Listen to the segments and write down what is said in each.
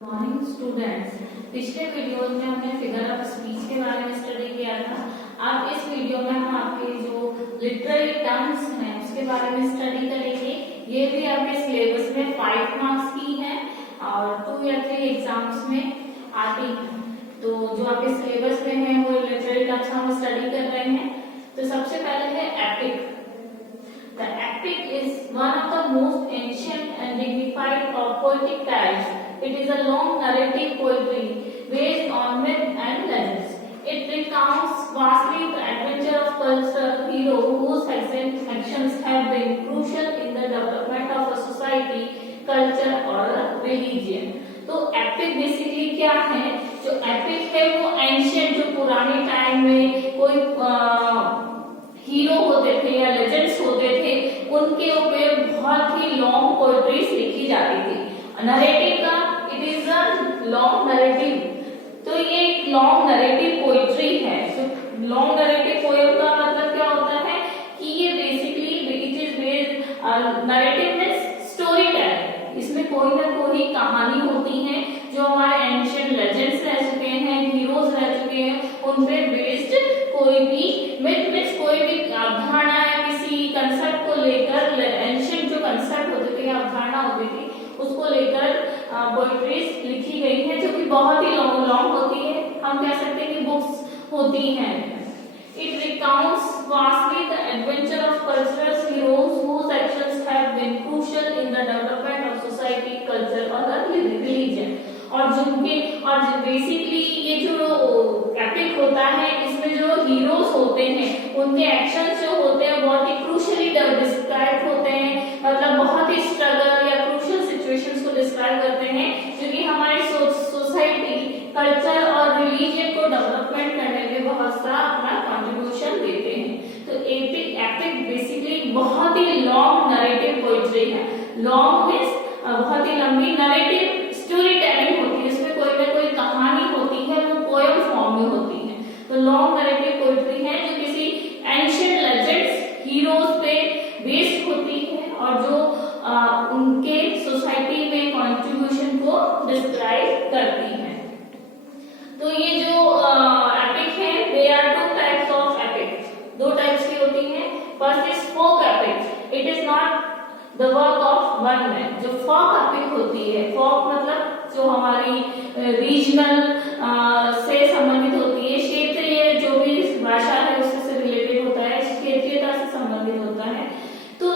Morning students, पिछले video में हमने फिगर ऑफ स्पीच के बारे में स्टडी किया था। अब इस वीडियो में हम आपके जो लिटरेरी टर्म्स हैं उसके बारे में स्टडी करेंगे। ये भी आपके सिलेबस में 5 मार्क्स की है और 2 या 3 एग्जाम्स में आती है। तो जो आपके सिलेबस में है वो लिटरेरी टर्म्स हम स्टडी कर रहे हैं। तो सबसे पहले है epic. The epic is one of the most ancient and dignified of poetic types. It is a long narrative poetry based on myth and legends. It recounts vastly the adventure of cultural hero whose actions have been crucial in the development of a society, culture or a religion. तो epic basically क्या है? जो epic है वो ancient, जो पुराने time में कोई हीरो होते थे या लेजेंड्स होते थे, उनके ऊपर बहुत ही लॉन्ग पोएट्रीज लिखी जाती थी। नरेटिव का it is a long narrative, तो ये एक लॉन्ग नरेटिव पोएट्री है। तो लॉन्ग नरेटिव पोएम का मतलब क्या होता है कि ये basically it is based narrative means story telling. इसमें कोई ना कोई कहानी होती है जो हमारे एंशिएंट लेजेंड्स रह चुके हैं, हीरोज रह चुके हैं, उन पे बेस्ड कोई भी मिथ मींस कोई भी अवधारणा या किसी कंसेप्ट को लेकर, एंशिएंट जो कंसेप्ट होते थे या अवधारणा होती थी उसको लेकर पोएट्रीज लिखी गई है, जो कि बहुत ही लॉन्ग होती है। हम कह सकते हैं कि बुक्स होती हैं। It recounts vastly the adventure of cultural heroes whose actions have been crucial in the development of society, culture और religion। और बेसिकली ये जो एपिक होता है इसमें जो हीरोज होते हैं उनके एक्शंस जो होते हैं बहुत ही क्रूशियली डिस्क्राइब होते हैं, मतलब बहुत ही स्ट्रगल या क्रूशियल सिचुएशंस को डिस्क्राइब करते हैं जो कि हमारी सोसाइटी, कल्चर और रिलीजन को डेवलपमेंट करने में बहुत सा अपना कंट्रीब्यूशन देते हैं। तो एपिक बेसिकली बहुत ही लॉन्ग नरेटिव पोएट्री है। लॉन्ग मींस बहुत ही लंबी, नरेटिव स्टोरी टेलिंग होती है, इसमें कोई ना कोई कहानी होती है, वो पोएम फॉर्म में होती है। तो लॉन्ग नरेटिव पोएट्री है जो किसी एंशिएंट लेजेंड्स, हीरोज पे बेस्ड होती है और जो उनके सोसाइटी में कंट्रीब्यूशन को डिस्क्राइब करती है। तो ये जो एपिक है, they are 2 types of epic. 2 types की होती हैं। First is folk epic. It is not the work of one man. जो फोक एपिक होती है, फोक मतलब जो हमारी रीजनल से संबंधित होती है, क्षेत्रीय जो भी भाषा है उससे रिलेटेड होता है, क्षेत्रीयता से संबंधित होता है। तो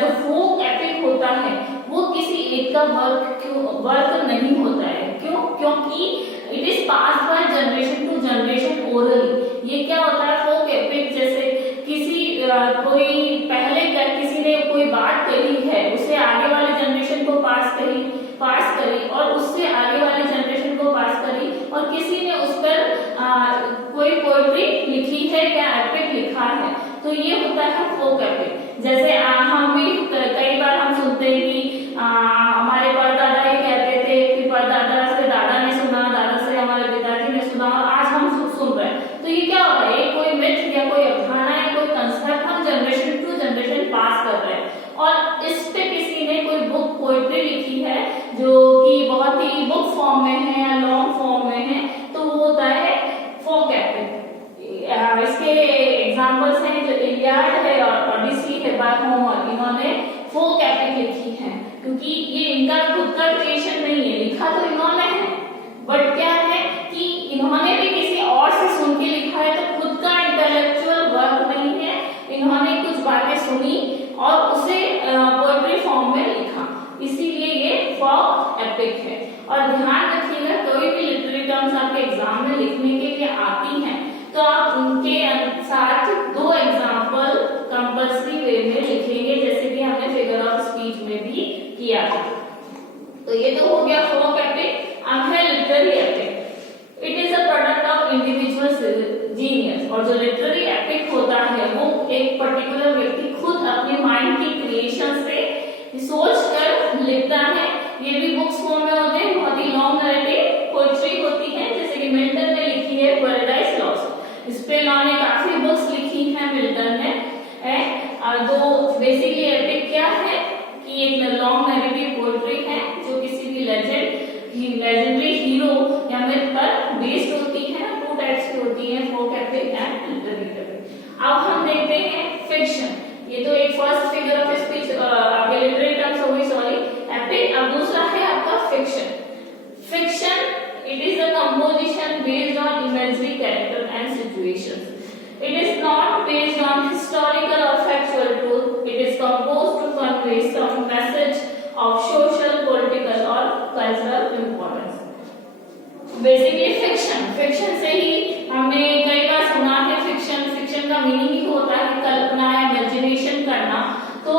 जो फोक एपिक होता है वो किसी एक का वर्क नहीं होता है। क्यों? क्योंकि it is pass by generation to generation orally. ये क्या होता है फोक एपिक? जैसे किसी कोई पहले किसी ने कोई बात कही है, उसे आगे वाले जनरेशन को पास करी और उससे आगे वाले जनरेशन को पास करी और किसी ने उस पर कोई पोएट्री लिखी है या एपिक लिखा है, तो ये होता है फोक एपिक। जैसे हम भी कई बार हम सुनते हैं कि हमारे परदादा ही कहते थे, फिर परदादा से दादा ने सुना, दादा से हमारे पिताजी ने सुना और आज हम सुन रहे हैं। तो ये क्या हो रहा है? कोई मिथ या कोई अवधारणा या कोई कंसेप्ट हम जनरेशन टू जनरेशन पास कर रहे हैं और इस पे किसी ने कोई बुक पोएट्री लिखी है जो कि बहुत ही बुक फॉर्म में है या लॉन्ग फॉर्म में है, तो वो होता है फोक एपिक। इसके एग्जांपल्स हैं जो इलियाड है और ओडिसी है बाय होमर, इन्होंने फोक एपिक लिखी है क्योंकि ये इनका खुद का क्रिएशन नहीं है, लिखा तो इन्होंने है बट क्या है कि इन्होंने भी किसी और से सुन के लिखा है, तो खुद का इंटेलेक्चुअल वर्क नहीं है। इन्होंने कुछ बातें सुनी और उसे पोएट्री फॉर्म में लिखा, इसीलिए ये फोक एपिक है। और ध्यान रखिएगा कोई भी लिटरेरी टर्म्स आपके एग्जाम में लिखने के लिए आती हैं तो आप उनके साथ 2 एग्जाम्पल कंपल्सरी वे में लिखेंगे, जैसे कि हमने फिगर ऑफ स्पीच में भी किया था। तो ये तो हो गया फोक एपिक। अब है literary epic. It is a product of individual genius. और जो लिटरेरी एपिक होता है वो एक पर्टिकुलर व्यक्ति खुद अपने माइंड की क्रिएशन से सोच कर लिखता है। ये भी बुक्स फॉर्म में होते हैं, बहुत ही लॉन्ग नरेटिव पोएट्री होती है, जैसे कि मिल्टन ने लिखी है पैराडाइज लॉस्ट। इस पे इन्होंने काफी बुक्स लिखी हैं मिल्टन ने। और जो बेसिकली एपिक क्या है कि एक लॉन्ग नरेटिव पोएट्री है जो किसी भी लेजेंड, लेजेंडरी हीरो या मिथ पर बेस्ड होती है। टू टाइप्स की होती है, फोक एपिक एंड लिटरेरी एपिक। अब हम देखते हैं फिक्शन। ये तो एक फर्स्ट फिगर ऑफ स्पीच आपके लिटरेरी टर्म्स हो गई, सॉरी एपिक। अब दूसरा है आपका fiction. Fiction it is a composition based on imaginary character and situations. It is not based on historical or factual truth. It is composed to convey some message of social, political or cultural importance. Basically fiction से ही हमने कई बार सुना है fiction का meaning ही होता है कल्पना या imagination करना। तो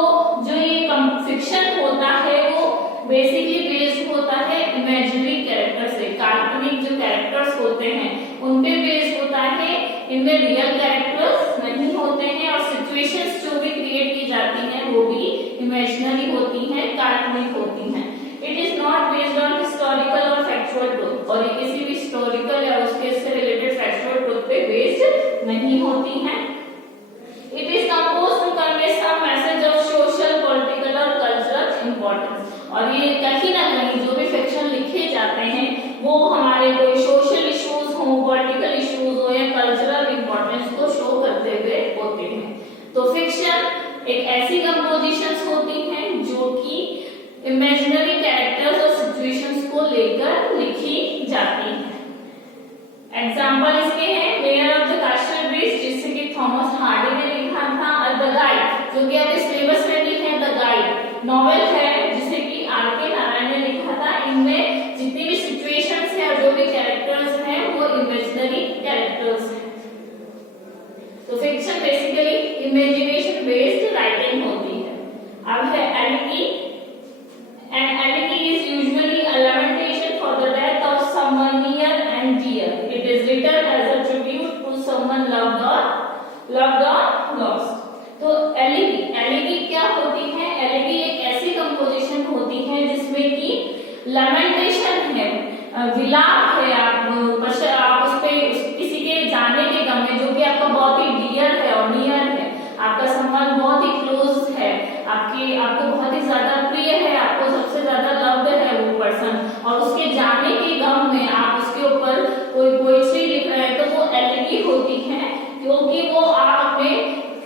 जो ये फिक्शन होता है वो बेसिकली बेस्ड होता है इमेजिनरी कैरेक्टर से, काल्पनिक जो कैरेक्टर्स होते हैं उन पे बेस्ड होता है। इनमें रियल कैरेक्टर्स नहीं होते हैं और सिचुएशंस जो भी क्रिएट की जाती हैं वो भी इमेजिनरी होती हैं, काल्पनिक होती हैं। It is not based on historical और फैक्चुअल ट्रुथ, और ये किसी भी हिस्टोरिकल या उसके से रिलेटेड फैक्चुअल ट्रुथ पे बेस्ड नहीं होती हैं। It is composed to convey some message of social, political और कल्चरल इंपॉर्टेंस। और ये कहीं ना कहीं जो भी फिक्शन लिखे जाते हैं वो हमारे कोई सोशल इश्यूज हो, पॉलिटिकल इश्यूज हो या कल्चरल इंपॉर्टेंस को शो करते हुए होते हैं। तो फिक्शन एक ऐसी कंपोजिशंस होती हैं जो कि इमेजिनरी कैरेक्टर्स और सिचुएशंस को लेकर लिखी जाती हैं। एग्जांपल इसके हैं मेयर ऑफ द कास्टल ब्रिज, जिससे कि थॉमस हार्डी ने लिखा था, और द गाइड जो कि आपके सिलेबस में भी है। द गाइड नॉवेल है जिसे कि आर.के. नारायण ने लिखा था। इनमें जितनी भी सिचुएशंस हैं और जो भी कैरेक्टर्स हैं वो इमेजिनरी कैरेक्टर्स हैं। तो fiction basically imagination based writing होती है। अब है एलिगी। An elegy is usually a lamentation for the death of someone near and dear. It is written as a tribute to someone loved or lost. तो एलिगी क्या होती है? एलिगी एक ऐसी कंपोजिशन होती है जिसमें कि लैमेंटेशन है, विलाप है। आप उस पे किसी के जाने के गम में जो कि आपका बहुत ही डियर है और नियर है, आपका संबंध बहुत ही क्लोज है, आपको बहुत ही ज्यादा प्रिय है, आपको सबसे ज्यादा लव्ड है वो पर्सन, और उसके जाने के गम में आप उसके ऊपर कोई पोएट्री लिख रहे हैं, तो वो एलिगी होती है। क्योंकि वो आप अपने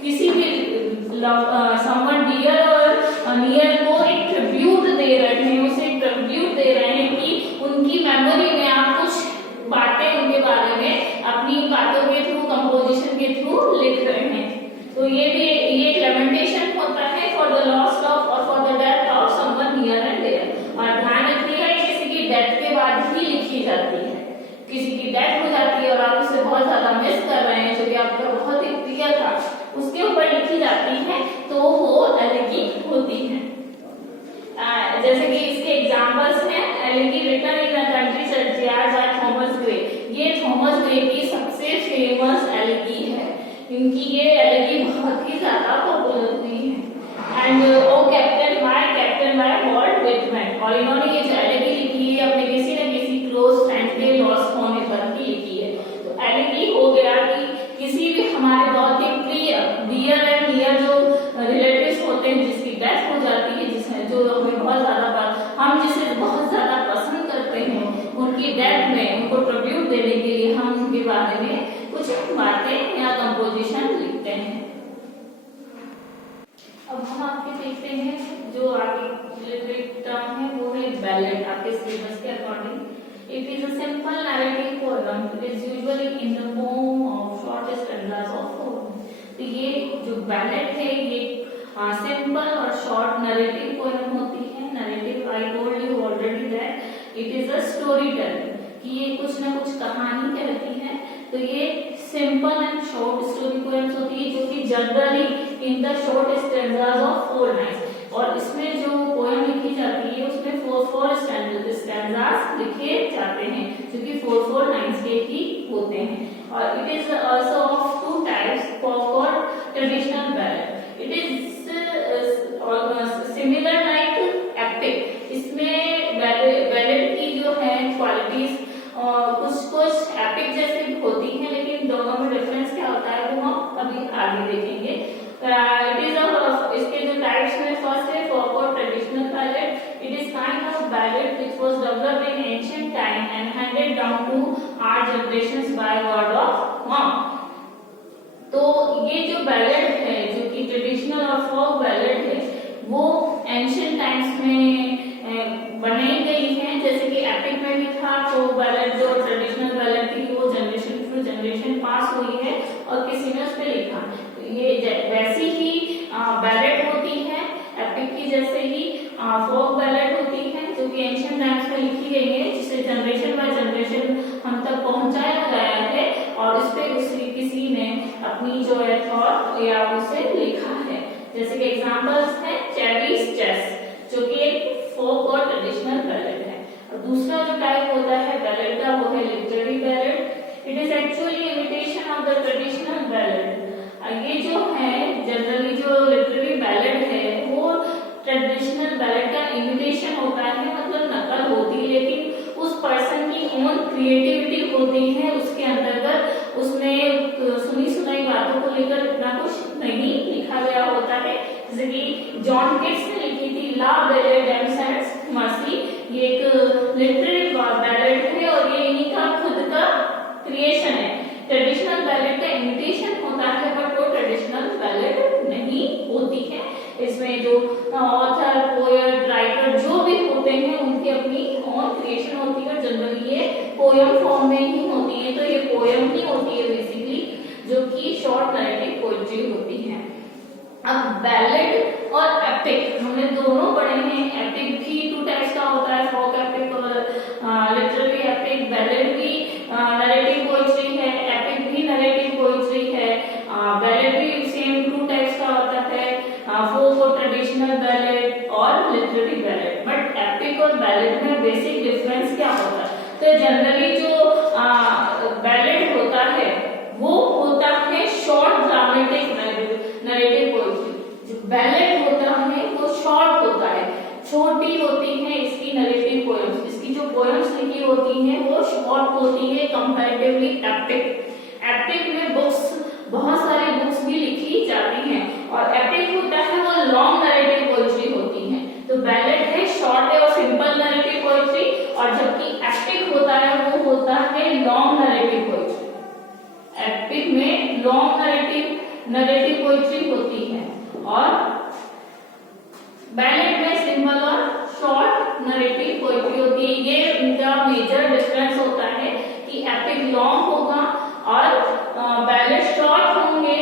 किसी भी समवन डियर और नियर को एक ट्रिब्यूट दे रहे हैं, उसे एक ट्रिब्यूट दे रहे हैं कि उनकी मेमोरी में आप कुछ बातें उनके बारे में अपनी बातों के थ्रू, कंपोजिशन के थ्रू लिख रहे हैं। तो ये एक लेमेंटेशन होता है फॉर द लॉस ऑफ और for the death of someone near and dear. और ध्यान रखिएगा किसी की डेथ के बाद ही लिखी जाती है। किसी की डेथ हो जाती है और आप उसे बहुत ज्यादा मिस कर रहे हैं, जो कि आपका बहुत ही प्रिय था, उसके ऊपर लिखी जाती है, तो वो एलिगी होती है। जैसे कि इसके एग्जांपल्स हैं, elegy written in a country churchyard by Thomas Gray. ये थॉमस ग्रे की सबसे फेमस एलिगी है। इनकी ये एलिगी बहुत ही ज्यादा पॉपुलर हुई है। And O captain by Walt Whitman. और इन्होंने ये जो एलिगी लिखी है अपने किसी न किसी क्लोज फ्रेंड के लॉस होने पर ही लिखी है। तो एलिगी हो गया कि किसी भी हमारे बहुत ही प्रिय, डियर एंड नियर जो रिलेटिव्स होते हैं जिसकी डेथ हो जाती है, जिसमें जो हमें बहुत ज्यादा, हम जिसे बहुत ज्यादा पसंद करते हैं, उनकी डेथ में उनको ट्रिब्यूट देने के लिए हम उनके बारे में कुछ बातें या कंपोजिशन लिखते हैं। अब हम आपके देखते हैं जो आगे लिटरेरी टर्म है वो है बैलेड। आपके सिलेबस के according it is a simple narrative poem. It is usually in the form of short stanzas of poem. तो ये जो बैलेड है ये सिंपल और शॉर्ट नैरेटिव पोएम होती है। Narrative I told you already that it is a story telling, कि ये कुछ ना कुछ कहानी कहती है। तो ये simple and short story poems होती है जो कि generally in the short stanzas of 4 lines. और इसमें जो पोएम लिखी जाती है उसमें 4 स्टैंजास लिखे जाते हैं जो कि 4 लाइन्स के ही होते हैं। और it is also of 2 types, folk और traditional ballad. It is similar like epic. इसमें बैलेड की जो है क्वालिटीज कुछ एपिक जैसे होती हैं, लेकिन दोनों में डिफरेंस क्या होता है वो हम अभी आगे देखेंगे। इट इज इसके जो टाइप्स में फर्स्ट है folk और traditional ballad. It is kind of ballad which was developed in generations by word of mouth। तो ये जो बैलेड है, जो कि ट्रेडिशनल और फोक बैलेड है, वो एंशिएंट टाइम्स में बनाई गई है। जैसे कि एपिक में भी था फोक बैलेड, जो ट्रेडिशनल बैलेड थी वो जनरेशन टू जनरेशन पास हुई है और किसी ने उस पे लिखा। तो ये वैसी ही बैलेड होती है, एपिक की जैसे ही फोक बैलेड होती है, जो कि एंशिएंट टाइम्स में लिखी गई है, जिसे जनरेशन बाय जनरेशन हम तक पहुंचाया गया है और उस पे किसी ने अपनी जो है थॉट या उसे लिखा है। जैसे कि एग्जांपल्स है चेरीज चेस, जो कि एक फोक और ट्रेडिशनल बैलेड है। और दूसरा जो टाइप होता है बैलेड का, वो है literary ballad. It is actually imitation of the traditional ballad. ये जो है जनरली जो लिटरेरी बैलेड है वो ट्रेडिशनल बैलेड का इमिटेशन होता है, मतलब नकल होती है, लेकिन उस पर्सन की ओन क्रिएटिविटी होती है। उसके अंतर्गत उसने सुनी सुनाई बातों को लेकर इतना कुछ नहीं लिखा गया होता है। जैसे कि जॉन केट्स ने लिखी थी ला बेले डेमसेंस मर्सी, ये एक लिटरेरी बैलेड है और ये इन्हीं का खुद का क्रिएशन है। ट्रेडिशनल बैलेड का इमिटेशन होता है, बट वो ट्रेडिशनल बैलेड नहीं होती है। इसमें जो ऑथर, पोएट, राइटर जो भी होते हैं उनकी अपनी ओन क्रिएशन होती है और जनरली ये पोएम फॉर्म में ही होती है। तो ये पोएम ही होती है बेसिकली, जो कि शॉर्ट नैरेटिव पोएट्री होती है। अब बैलेड और एपिक हमने दोनों पढ़े हैं। एपिक भी टू टाइप्स का होता है, फोक एपिक और लिटरेरी एपिक। बैलेड भी नैरेटिव पोएट्री है, एपिक भी नैरेटिव पोएट्री है। बैलेड भी सेम टू टाइप्स का होता है, फोक और ट्रेडिशनल बैलेड और लिटरेरी बैलेड। बट एपिक और बैलेड में बेसिक डिफरेंस क्या होता है? तो जनरली जो बैलेड होता है वो होता है शॉर्ट ड्रामेटिक नैरेटिव पोएट्री। जो बैलेड होता है वो शॉर्ट होता है, छोटी होती है इसकी नैरेटिव पोएम्स। इसकी जो पोएम्स लिखी होती हैं वो शॉर्ट होती है कंपैरेटिवली एपिक। एपिक में बुक्स, बहुत सारी बुक्स भी लिखी जाती हैं और एपिक होता है वो लॉन्ग नैरेटिव पोएट्री होती है। तो बैलेड है शॉर्ट है और सिंपल नैरेटिव पोएट्री, और जबकि एपिक होता है वो होता है लॉन्ग नैरेटिव पोएट्री। एपिक में लॉन्ग नैरेटिव पोएट्री होती है और बैलेड में सिंपल और शॉर्ट नैरेटिव पोएट्री होती है। ये इनका मेजर डिफरेंस होता है कि एपिक लॉन्ग होगा और बैलेड शॉर्ट होंगे।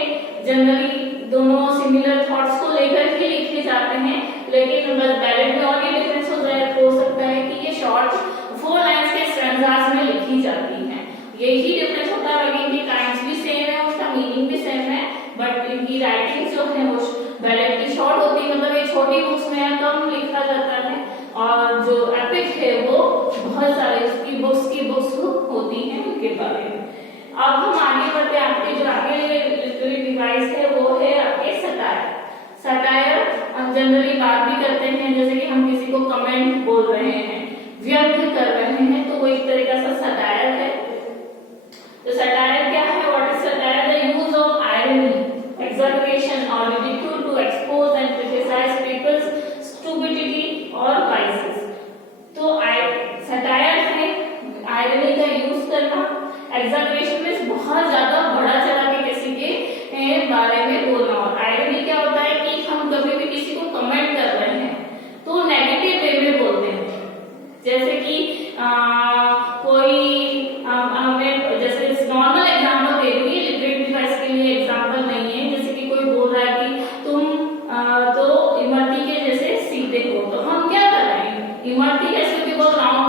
जनरली दोनों सिमिलर थॉट्स को लेकर ही लिखे जाते हैं, लेकिन बैलेड में और ये डिफरेंस हो सकता है कि ये शॉर्ट 4 लाइन्स के स्टैंजास में लिखी जाती हैं। यही डिफरेंस होता है। बाकी इनकी टाइम्स भी सेम है, उसका मीनिंग भी सेम है, बट इनकी राइटिंग जो है वो बैलेड की शॉर्ट होती है, मतलब ये छोटी बुक्स में कम लिखा जाता है, और जो एपिक है वो बहुत सारे उसकी बुक्स होती हैं उनके बारे में। अब हम आगे बढ़ते हैं। आपके जो आगे लिटरेरी डिवाइस है वो है आपके सटायर। सटायर हम जनरली बात भी करते हैं, जैसे कि हम किसी को कमेंट बोल रहे हैं, व्यंग कर रहे हैं, तो वो एक तरीका से सटायर है। तो सटायर क्या है? What is satire? The use of irony, exaggeration or ridicule to expose and criticize people's stupidity or vices। तो सटायर है आयरनी का यूज करना। एग्जैगरेशन में बहुत ज्यादा बढ़ा चढ़ा के किसी के बारे में बोलना। और आयरनी क्या होता है कि हम कभी भी किसी को कमेंट कर रहे हैं तो नेगेटिव वे में बोलते हैं। जैसे कि कोई हमें, जैसे नॉर्मल एग्जाम्पल दे रही है, लिटरेरी डिवाइस के लिए एग्जाम्पल नहीं है। जैसे कि कोई बोल रहा है कि तुम तो इमरती के जैसे सीधे हो, तो हम क्या कर रहे हैं? इमरती कैसे होती है? बहुत राउंड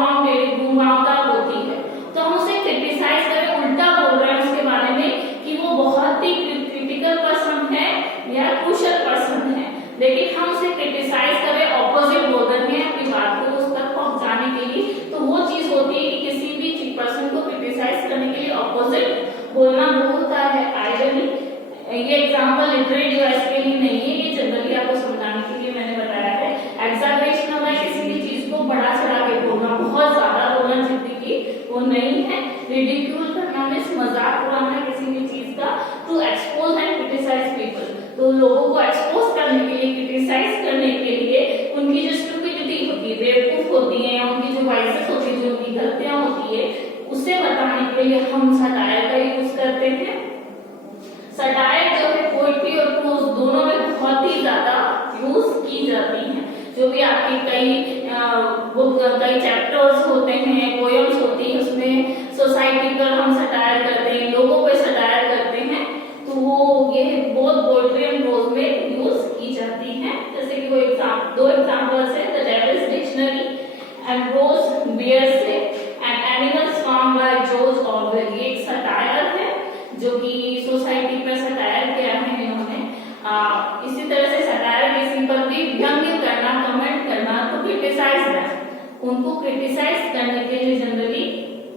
घुमावदार होती है, तो हम उसे क्रिटिसाइज करें, उल्टा बोल रहे हैं उसके बारे में कि वो बहुत ही क्रिटिकल पर्सन है या क्रूशियल पर्सन है, लेकिन हम उसे क्रिटिसाइज करें, ऑपोजिट बोल रहे हैं अपनी बात को उस तक पहुंचाने के लिए। तो वो चीज होती है कि किसी भी पर्सन को क्रिटिसाइज करने के लिए ऑपोजिट बोलना वो होता है आयरनी। ये एग्जांपल लिटरेरी डिवाइस के लिए नहीं है, ये जनरली आपको समझाने के लिए मैंने बताया है। एग्जैगरेशन होता है किसी भी चीज को बढ़ा चढ़ा के बोलना, बहुत ज्यादा बोलना, जिंदगी वो नहीं है। रिडिक्यूल करना मींस मजाक उड़ाना किसी भी चीज का, to expose and criticise people. तो लोगों को एक्सपोज करने के लिए, क्रिटिसाइज करने के लिए उनकी जो स्टुपिडिटी होती है, बेवकूफ होती है, या उनकी जो वाइसेस होती है, जो उनकी गलतियां होती है, उसे बताने के लिए कई चैप्टर्स होते हैं, पोएम्स होती है, उसमें सोसाइटी पर हम सटायर करते हैं, लोगों पे सटायर करते हैं, तो वो ये बोथ पोएट्री एंड प्रोज में यूज की जाती है। जैसे कि वो दो एग्जांपल्स है, the Devil's Dictionary Ambrose Bierce and Animals Farm by George Orwell. ये एक सटायर है जो कि सोसाइटी पर सटायर किया है इन्होंने। इसी तरह से सटायर किसी पर भी व्यंग्य करना, कमेंट करना, तो क्रिटिसाइज है, उनको क्रिटिसाइज करने के लिए जनरली,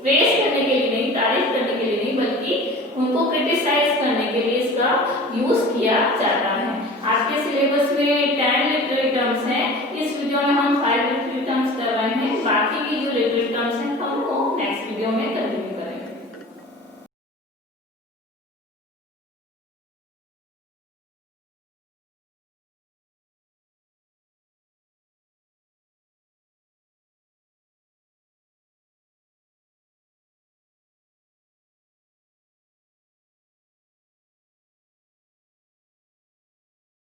प्रेस करने के लिए नहीं, तारीफ करने के लिए नहीं, बल्कि उनको क्रिटिसाइज करने के लिए इसका यूज किया जाता है। आज के सिलेबस में 10 लिटरेरी टर्म्स हैं, इस वीडियो में हम 5 लिटरेरी टर्म्स कर रहे हैं, बाकी की जो लिटरेरी टर्म्स हैं हम नेक्स्ट वीडियो में करेंगे।